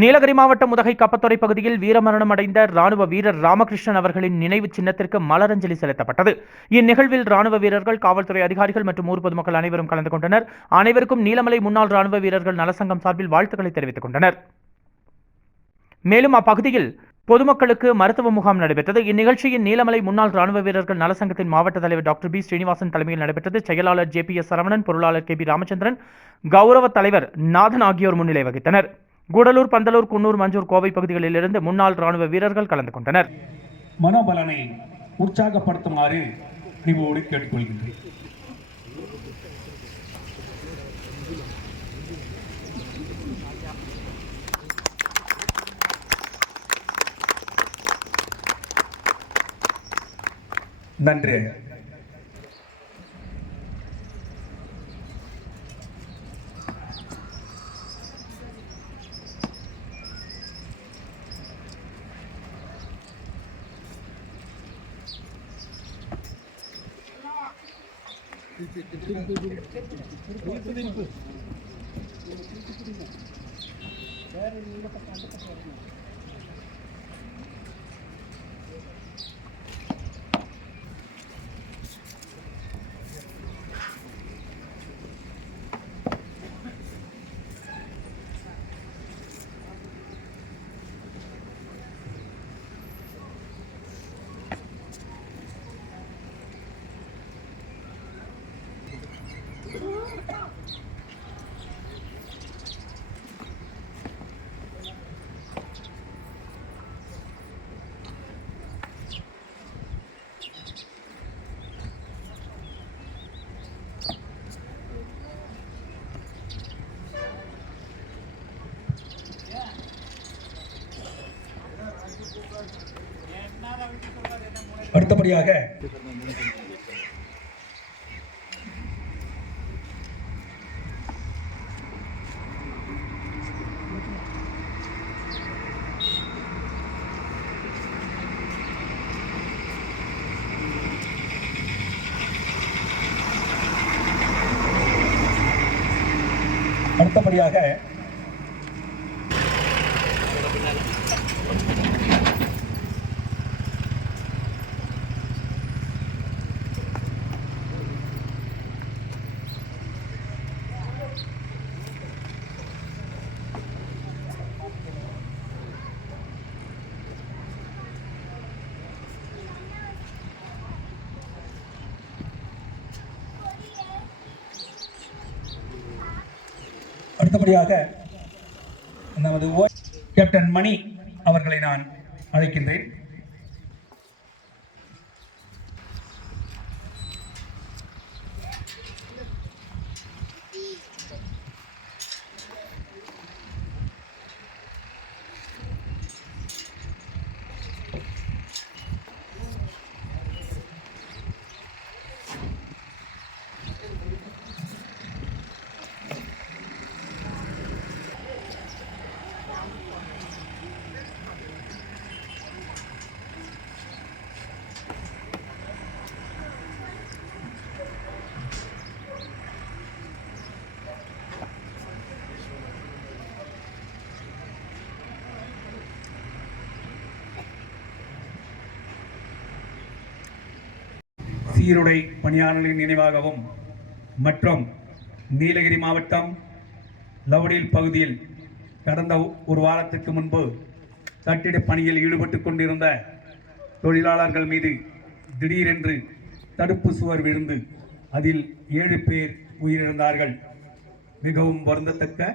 நீலகிரி மாவட்டம் உதகை கப்பத்துறை பகுதியில் வீரமரணம் அடைந்த ராணுவ வீரர் ராமகிருஷ்ணன் அவர்களின் நினைவு சின்னத்திற்கு மலரஞ்சலி செலுத்தப்பட்டது. இந்நிகழ்வில் ராணுவ வீரர்கள் காவல்துறை அதிகாரிகள் மற்றும் ஊர் பொதுமக்கள் அனைவரும் கலந்து கொண்டனர். அனைவருக்கும் நீலமலை முன்னாள் ராணுவ வீரர்கள் நலசங்கம் சார்பில் வாழ்த்துக்களை தெரிவித்துக் கொண்டனர். மேலும் அப்பகுதியில் பொதுமக்களுக்கு மருத்துவ முகாம் நடைபெற்றது. இந்நிகழ்ச்சியின் நீலமலை முன்னாள் ராணுவ வீரர்கள் நலசங்கத்தின் மாவட்ட தலைவர் டாக்டர் பி. ஸ்ரீனிவாசன் தலைமையில் நடைபெற்றது. செயலாளர் ஜே பி எஸ் சரவணன் பொருளாளர் கே பி ராமச்சந்திரன் கௌரவ தலைவர் நாதன் ஆகியோர் முன்னிலை வகித்தனர். கூடலூர் பந்தலூர் குன்னூர் மஞ்சூர் கோவை பகுதிகளிலிருந்து முன்னாள் ராணுவ வீரர்கள் கலந்து கொண்டனர். மனோபலனை உற்சாகப்படுத்துமாறு அறிவோடு கேட்டுக்கொள்கின்றேன். நன்றி. வேற நீங்க பக்கம் அந்த பக்கம் வரணும் அடுத்தபடியாக அடுத்தபடியாக அடுத்தபடியாக நமது ஓ- கேப்டன் மணி அவர்களை நான் அழைக்கின்றேன். சீருடை பணியாளர்களின் நினைவாகவும் மற்றும் நீலகிரி மாவட்டம் லவுடில் பகுதியில் கடந்த ஒரு வாரத்திற்கு முன்பு கட்டிட பணியில் ஈடுபட்டு கொண்டிருந்த தொழிலாளர்கள் மீது திடீரென்று தடுப்பு சுவர் விழுந்து அதில் ஏழு பேர் உயிரிழந்தார்கள். மிகவும் வருந்தத்தக்க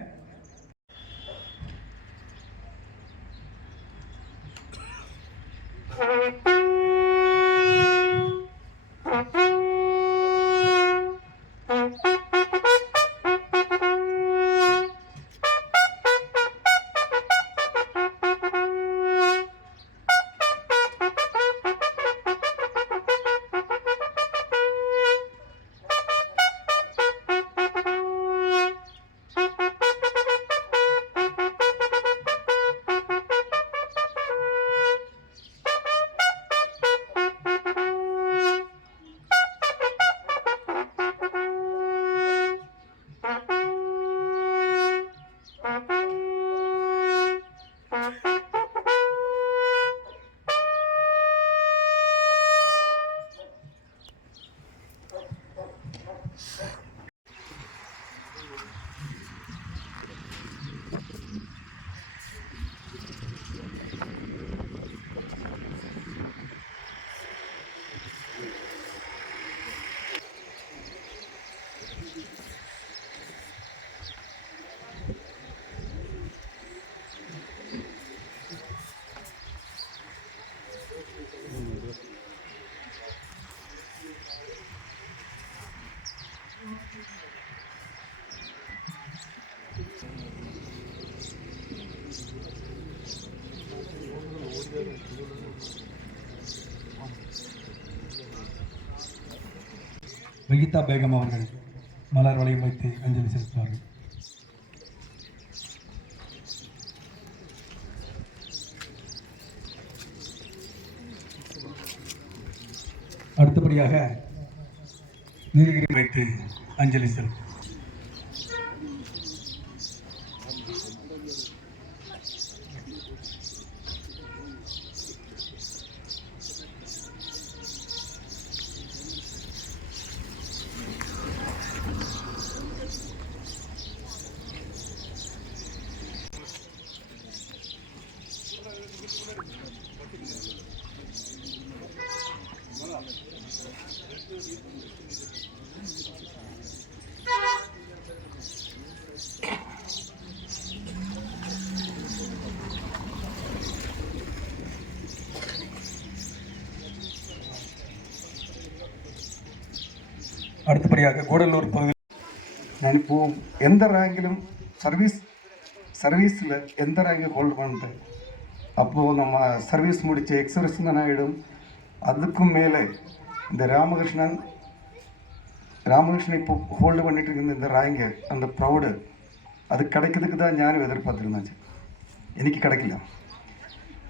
வெகிதா பேகம் அவர்கள் மலர் வளையம் வைத்து அஞ்சலி செலுத்துவார்கள் அடுத்தபடியாக நீலகிரி வைத்து அஞ்சலி செலுத்தும் அடுத்தபடியாக கூடலூர் பகுதி நான் இப்போது எந்த ரேங்கிலும் சர்வீஸ் சர்வீஸில் எந்த ரேங்கு ஹோல்டு பண்ணிட்டேன் அப்போது நம்ம சர்வீஸ் முடித்த எக்ஸர்சன் ஆகிடும் அதுக்கும் மேலே இந்த ராமகிருஷ்ணன் ராமகிருஷ்ணன் இப்போ ஹோல்டு பண்ணிட்டு இருக்கிற இந்த ரேங்கு அந்த ப்ரௌடு அது கிடைக்கிறதுக்கு தான் ஞானம் எதிர்பார்த்துருந்தாச்சு. எனக்கு கிடைக்கல.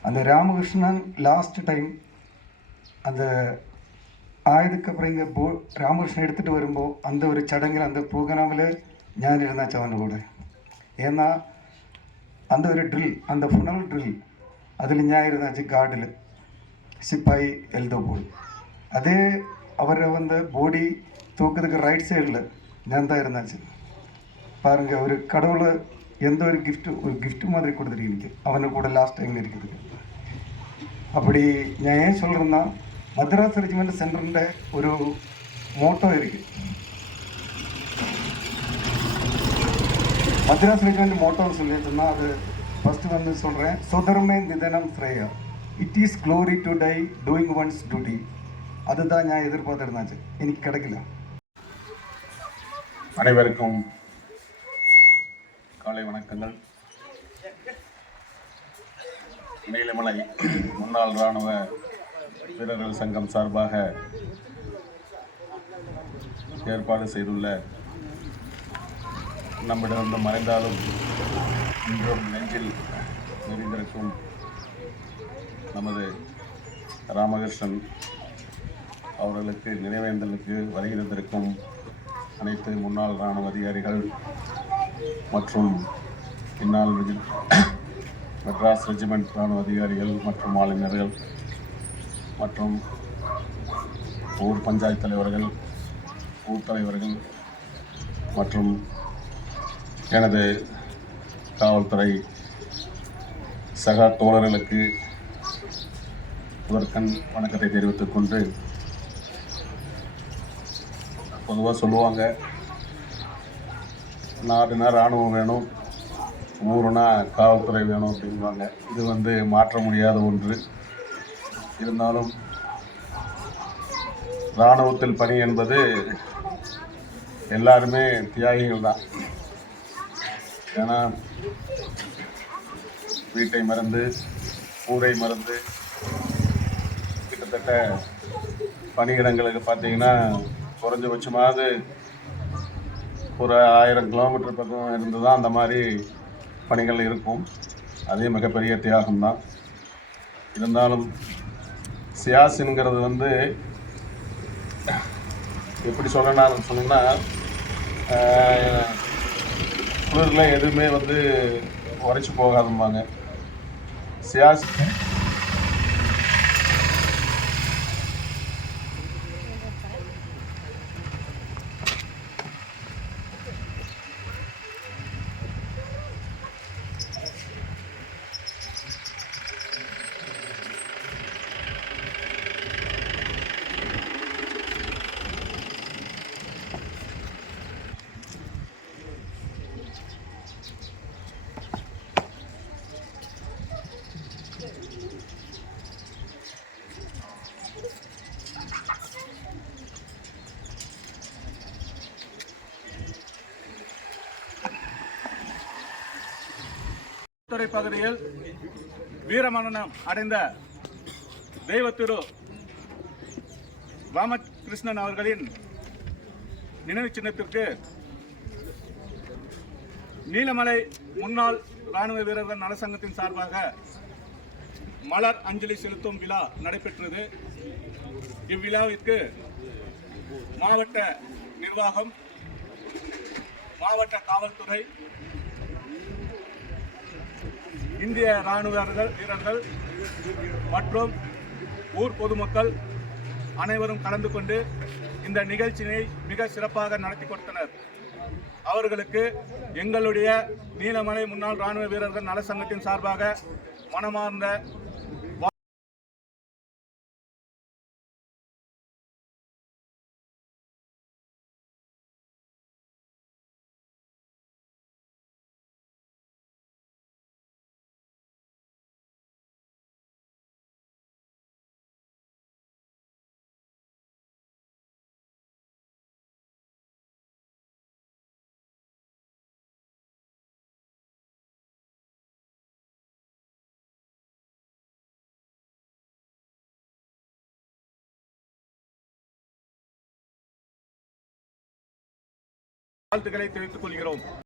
அந்த ராமகிருஷ்ணன் லாஸ்ட் டைம் அந்த ആയതുക്കപ്പുറം ഇങ്ങ് ബോ രാമകൃഷ്ണൻ എടുത്തിട്ട് വരുമ്പോൾ അന്ത ഒരു ചടങ്ങിൽ അന്ത പ്രോഗ്രാമിൽ ഞാനിരുന്ന ചവൻ്റെ കൂടെ ഏന്നാ അന്ത ഒരു ഡ്രിൽ അന്ത ഫുണൽ ഡ്രിൽ അതിൽ ഞാൻ ഇരുന്നാച്ച് ഗാർഡിൽ சிப்பாய் எழுத போல் அதே அவரை வந்து பாடி தூக்கிறதுக்கு ரைட் சைடில் நான் தான் இருந்தாச்சு பாருங்க ஒரு கடவுள் எந்த ஒரு gift ஒரு gift மாதிரி கொடுத்துருக்கு எனக்கு அவனை கூட லாஸ்ட் டைமில் இருக்குது அப்படி நான் ஏன் சொல்கிறேன்னா മദ്രാസ് റെജിമെൻ്റ് സെൻറ്ററിൻ്റെ ഒരു മോട്ടോ ആയിരിക്കും. மத்ராஸ் ரெஜிமெண்ட் மோட்டோன்னு சொல்லியிருந்தோம்னா அது ஃபஸ்ட்டு வந்து சொல்கிறேன் சுதர்மே நிதனம் Shreya it is glory to die doing one's duty அதுதான் ஞான் எதிர்பார்த்துருந்தாச்சு எனக்கு கிடைக்கல அனைவருக்கும் காலை வணக்கங்கள் மேலமலை முன்னாள் இராணுவ வீரர்கள் சங்கம் சார்பாக ஏற்பாடு செய்துள்ள நம்மிடமிருந்து மறைந்தாலும் இன்றும் நெஞ்சில் நிறைந்திருக்கும் நமது ராமகிருஷ்ணன் அவர்களுக்கு நினைவேந்தலுக்கு வருகிறதற்கும் அனைத்து முன்னாள் இராணுவ அதிகாரிகள் மற்றும் இந்நாள் மெட்ராஸ் ரெஜிமெண்ட் இராணுவ அதிகாரிகள் மற்றும் ஆளுநர்கள் மற்றும் ஊர் பஞ்சாயத்து தலைவர்கள் ஊர் தலைவர்கள் மற்றும் எனது காவல்துறை சக தோழர்களுக்கு முதற்கண் வணக்கத்தை தெரிவித்துக் கொண்டு பொதுவாக சொல்லுவாங்க நாடுனா இராணுவம் வேணும் ஊருனா காவல்துறை வேணும் அப்படின்வாங்க இது வந்து மாற்ற முடியாத ஒன்று. இருந்தாலும் இராணுவத்தில் பணி என்பது எல்லாருமே தியாகிகள் தான். ஏன்னா வீட்டை மறந்து ஊரை மறந்து கிட்டத்தட்ட பணியிடங்களுக்கு பார்த்தீங்கன்னா குறைஞ்சபட்சமாவது ஒரு ஆயிரம் கிலோமீட்டர் பக்கம் இருந்து தான் அந்த மாதிரி பணிகள் இருக்கும். அதே மிகப்பெரிய தியாகம்தான் இருந்தாலும் சியாசின்ங்கிறது வந்து எப்படி சொல்லணும் சொன்னீங்கன்னா குளிரில் எதுவுமே வந்து உரைச்சி போகாதும்பாங்க. சியாஸ் துறை பகுதியில் வீரமரணம் அடைந்த தெய்வத்திரு ராமகிருஷ்ணன் அவர்களின் நினைவு சின்னத்திற்கு நீலமலை முன்னாள் ராணுவ வீரர்கள் நலசங்கத்தின் சார்பாக மலர் அஞ்சலி செலுத்தும் விழா நடைபெற்றது. இவ்விழாவிற்கு மாவட்ட நிர்வாகம் மாவட்ட காவல்துறை இந்திய இராணுவ வீரர்கள் மற்றும் ஊர் பொதுமக்கள் அனைவரும் கலந்து கொண்டு இந்த நிகழ்ச்சியை மிக சிறப்பாக நடத்தி கொடுத்தனர். அவர்களுக்கு எங்களுடைய நீலமலை முன்னாள் ராணுவ வீரர்கள் நல சங்கத்தின் சார்பாக மனமார்ந்த வாழ்த்துக்களை தெரிவித்துக் கொள்கிறோம்.